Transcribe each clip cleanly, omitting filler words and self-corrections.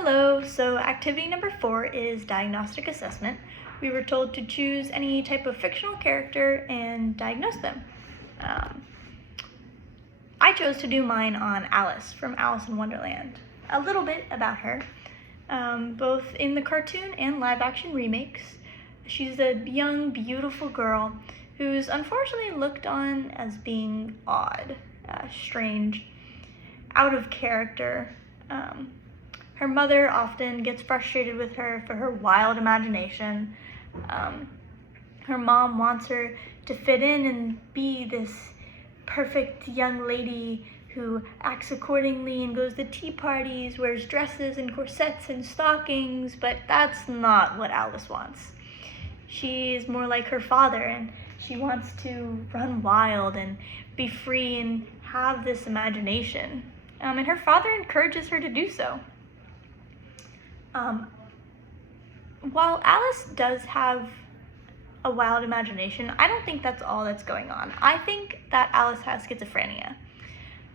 Hello, so activity number 4 is diagnostic assessment. We were told to choose any type of fictional character and diagnose them. I chose to do mine on Alice from Alice in Wonderland. A little bit about her, both in the cartoon and live action remakes. She's a young, beautiful girl who's unfortunately looked on as being odd, strange, out of character. Her mother often gets frustrated with her for her wild imagination. Her mom wants her to fit in and be this perfect young lady who acts accordingly and goes to tea parties, wears dresses and corsets and stockings, but that's not what Alice wants. She is more like her father, and she wants to run wild and be free and have this imagination. And her father encourages her to do so. While Alice does have a wild imagination, I don't think that's all that's going on. I think that Alice has schizophrenia.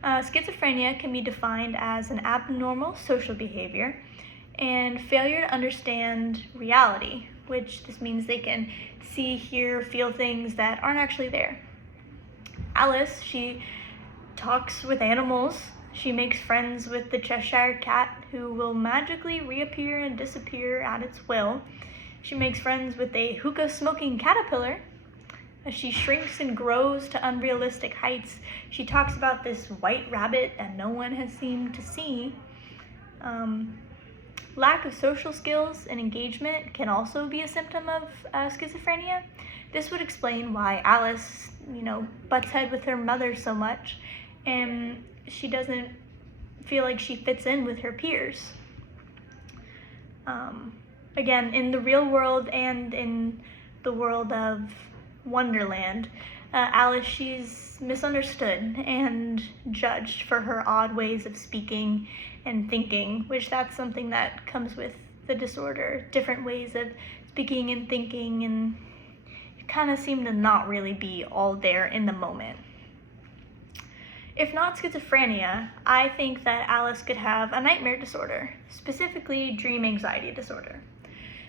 Schizophrenia can be defined as an abnormal social behavior and failure to understand reality, which this means they can see, hear, feel things that aren't actually there. Alice, she talks with animals. She makes friends with the Cheshire Cat, who will magically reappear and disappear at its will. She makes friends with a hookah-smoking caterpillar. As she shrinks and grows to unrealistic heights, she talks about this white rabbit that no one has seemed to see. Lack of social skills and engagement can also be a symptom of schizophrenia. This would explain why Alice, butts heads with her mother so much, and she doesn't feel like she fits in with her peers. Again, in the real world and in the world of Wonderland, Alice, she's misunderstood and judged for her odd ways of speaking and thinking, which that's something that comes with the disorder. Different ways of speaking and thinking, and you kind of seem to not really be all there in the moment. If not schizophrenia, I think that Alice could have a nightmare disorder, specifically dream anxiety disorder.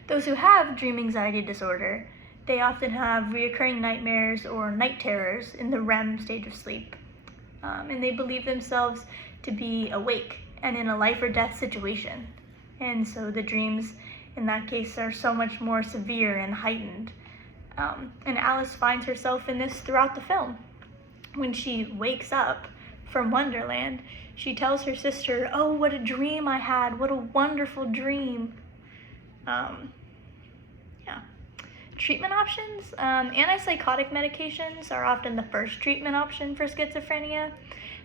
Those who have dream anxiety disorder, they often have reoccurring nightmares or night terrors in the REM stage of sleep. And they believe themselves to be awake and in a life or death situation. And so the dreams in that case are so much more severe and heightened. And Alice finds herself in this throughout the film. When she wakes up from Wonderland, she tells her sister, "Oh, what a dream I had, what a wonderful dream." Treatment options. Antipsychotic medications are often the first treatment option for schizophrenia.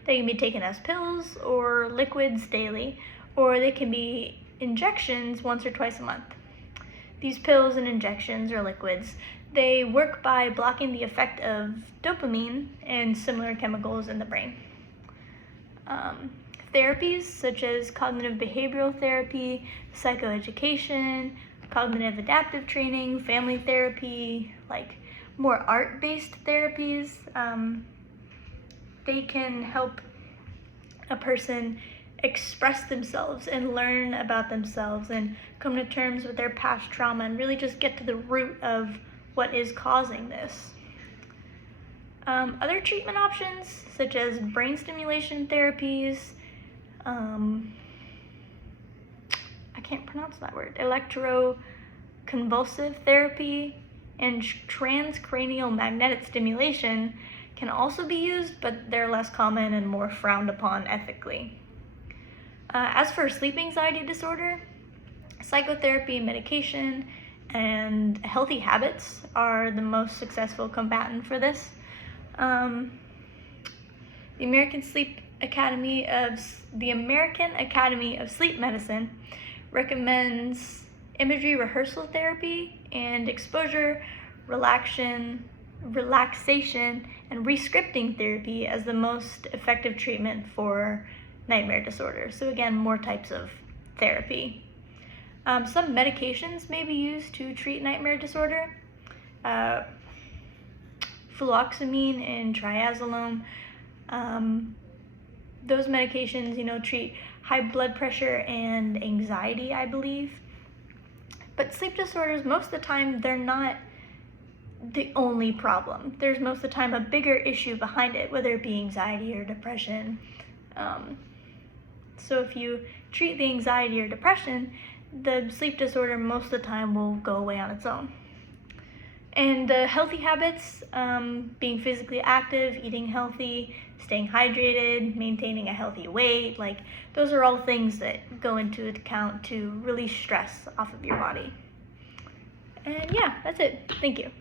They can be taken as pills or liquids daily, or they can be injections once or twice a month. These pills and injections or liquids, they work by blocking the effect of dopamine and similar chemicals in the brain. Therapies such as cognitive behavioral therapy, psychoeducation, cognitive adaptive training, family therapy, like more art-based therapies, they can help a person express themselves and learn about themselves and come to terms with their past trauma and really just get to the root of what is causing this. Other treatment options such as brain stimulation therapies, I can't pronounce that word, electroconvulsive therapy, and transcranial magnetic stimulation can also be used, but they're less common and more frowned upon ethically. As for sleep anxiety disorder, psychotherapy, medication, and healthy habits are the most successful combatant for this. The American Academy of Sleep Medicine recommends imagery rehearsal therapy and exposure, relaxation, and re-scripting therapy as the most effective treatment for nightmare disorder. So again, more types of therapy. Some medications may be used to treat nightmare disorder. Fluoxamine and triazolone. Those medications, treat high blood pressure and anxiety, I believe. But sleep disorders, most of the time, they're not the only problem. There's most of the time a bigger issue behind it, whether it be anxiety or depression. So if you treat the anxiety or depression, the sleep disorder most of the time will go away on its own. And healthy habits, being physically active, eating healthy, staying hydrated, maintaining a healthy weight, like those are all things that go into account to release stress off of your body. And yeah, that's it. Thank you.